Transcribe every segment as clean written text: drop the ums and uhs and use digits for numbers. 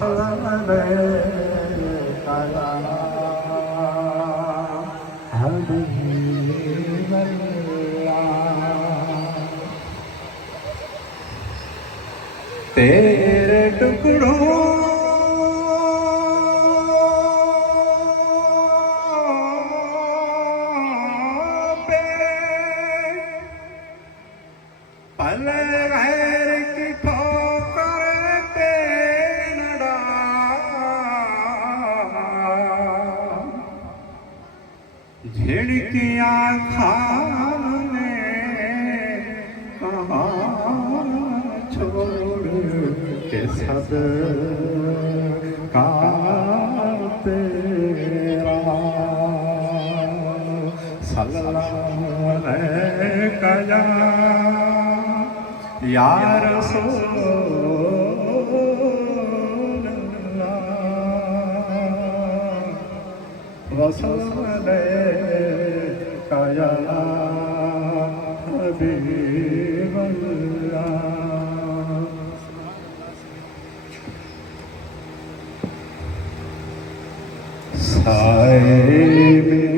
वसले कया तेरे टुकड़ों पे पल गैर की ठोकर पे न डाल, झिड़कियाँ खाने कहाँ छोड़ के सब का तेरा सल्लल्लाहु अलैहि या रसूलल्लाह वसल्लल्लाहु या हबीबल्लाह। साए में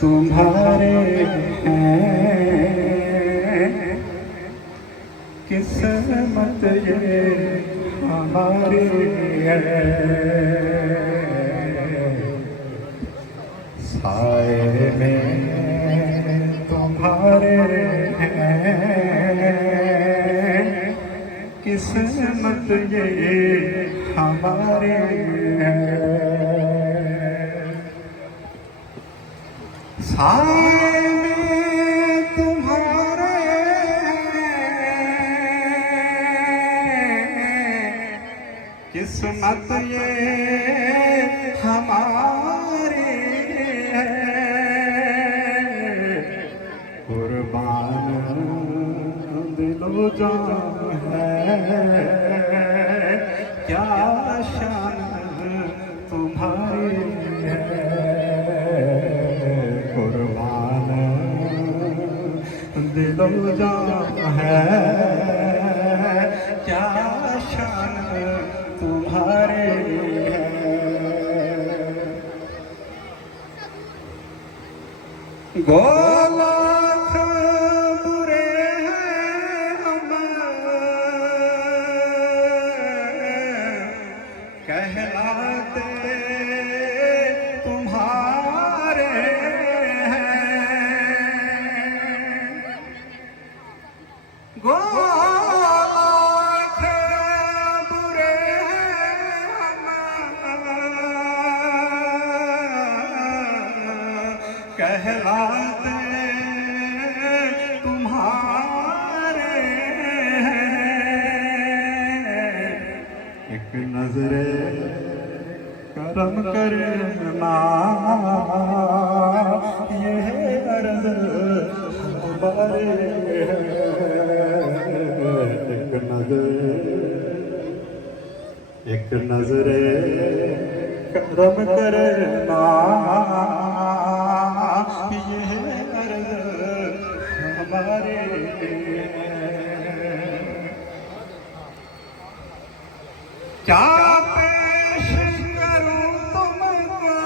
तुम्हारे हैं, किस्मत ये हमारी है। साए में तुम्हारे हैं, किस्मत ये हमारे हैं। साए में तुम्हारे किस्मत ये हमारी है। कुर्बान दिलो जान है, क्या शान तुम्हारी है। कुर्बान दिलो जान है, क्या शान तुम्हारे है। गोलाख बुरे हैं हम कहलाते तुम्हारे हैं। गोलाख बुरे हैं हम कहलाते तुम्हारे हैं। एक नजरे करम करना ये अर्ज हमारे है। एक नजरे करम करना ये अर्ज हमारे है। क्या पेश करूं तुमको,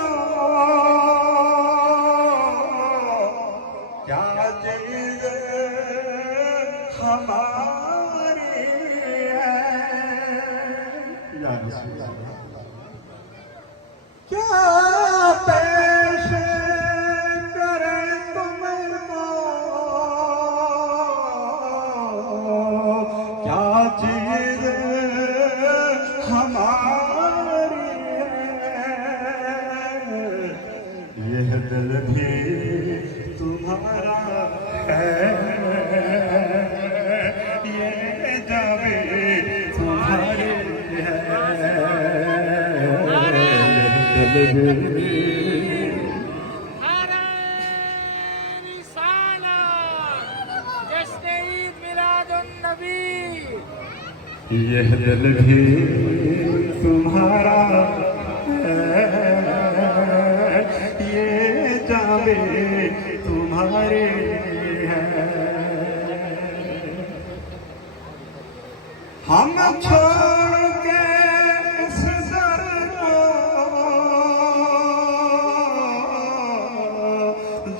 क्या चीज हमारी है। क्या पेश करें तुमको, क्या चीज हमारी है। यह दिल भी तुम्हारा है, ये जावे तुम्हारी है। यह दिल भी यह दिल भी तुम्हारा है, ये जावे तुम्हारे हैं। हम छोड़ के इस दर को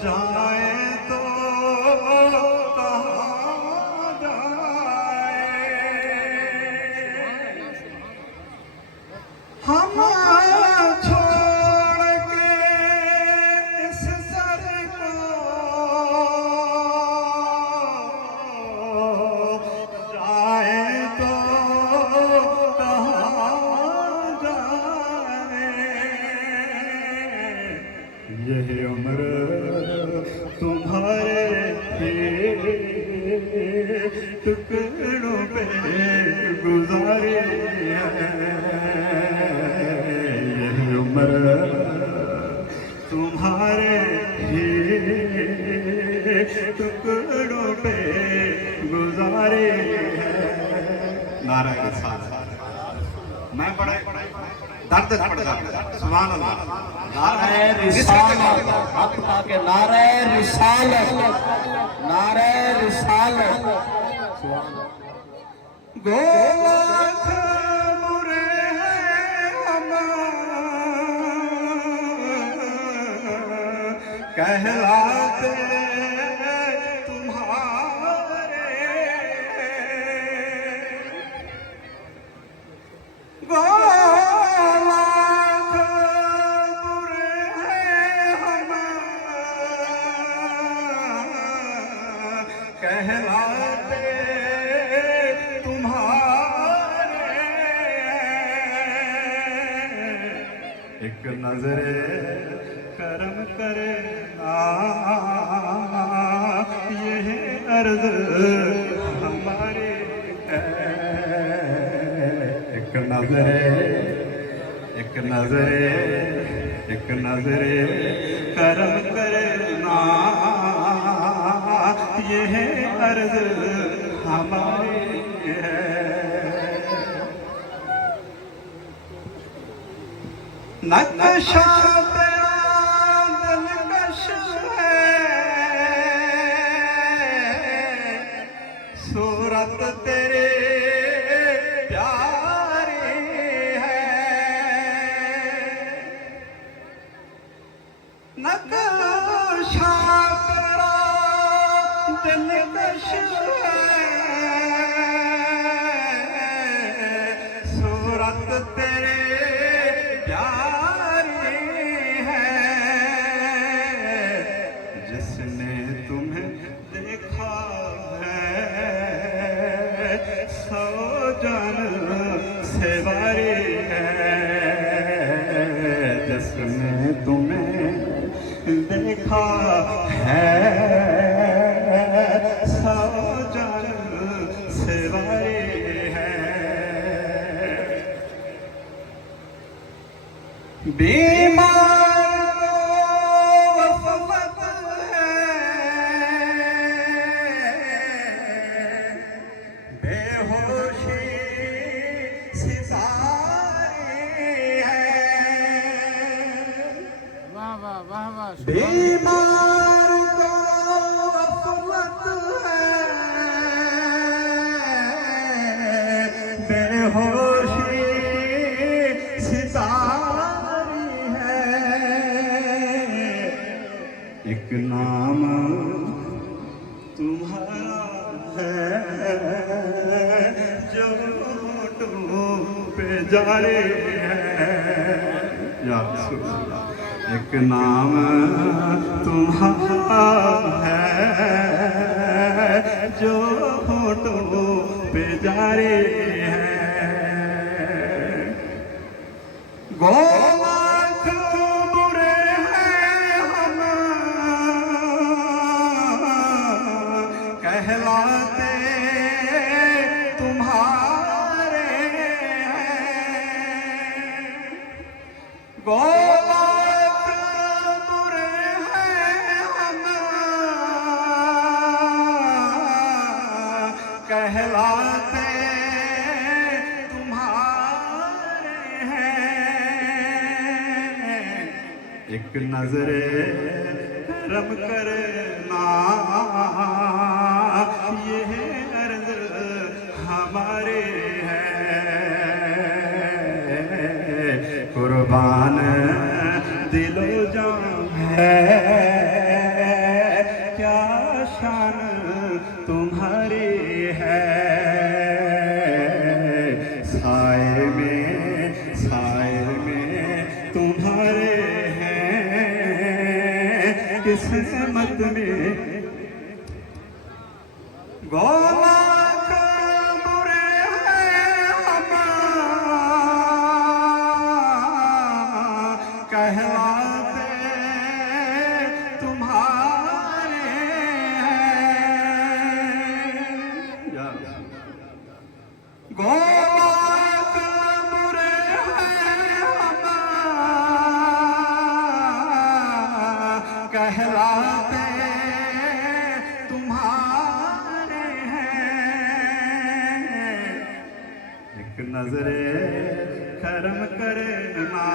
जाए तो कहाँ जाए। हम छोड़ के इस दर को जाए तो यही उम्र तुम्हारे टुकड़ों पे गुजारी है। यही उम्र तुम्हारे टुकड़ों पे गुजारी है। नारा के साथ मैं बड़े दर्द पड़ जाता। सुभान अल्लाह। नारे रिसालत, हाथ उठा के नारे रिसालत, नारे रिसालत। गोलाख बुरे हैं हम कहलाते तुम्हारे। कहलाते तुम्हारे। एक नजरे करम करे ना ये अर्ज हमारी है। एक नजरे करम करे ना ये अर्ज हमारी है। नक्शा तेरा दिलकश है, सूरत तेरे प्यारी है। नक्शा तेरा दिलकश है, सूरत तेरे प्यारी है। जिसने तुम्हें देखा है सौ जन से बारी है। जिसने तुम्हें देखा है सौ जन से बारी है। बीमार वफत है, बेहोशी सितारी है। वाह वाह वाह वाह। बीमार को वफत है, बेहोशी सितारी है। एक नाम तुम्हारा है जो होठों पे जारी है। या रसूल अल्लाह। एक नाम तुम्हारा है जो होठों पे जारी है। गोलाख बुरे हैं हम कहलाते तुम्हारे हैं। गोलाख बुरे हैं हम कहलाते तुम्हारे हैं। एक नजरे करम करना ये अर्ज हमारे है। कुर्बान दिलो जान है, क्या शान तुम्हारी है। साए में तुम्हारे हैं किस्मत में। गोला का बुरे हैं हम कहलाते तुम्हारे हैं। गोला का बुरे हैं हम कहलाते तुम्हारे हैं। एक नजरे करम करे ना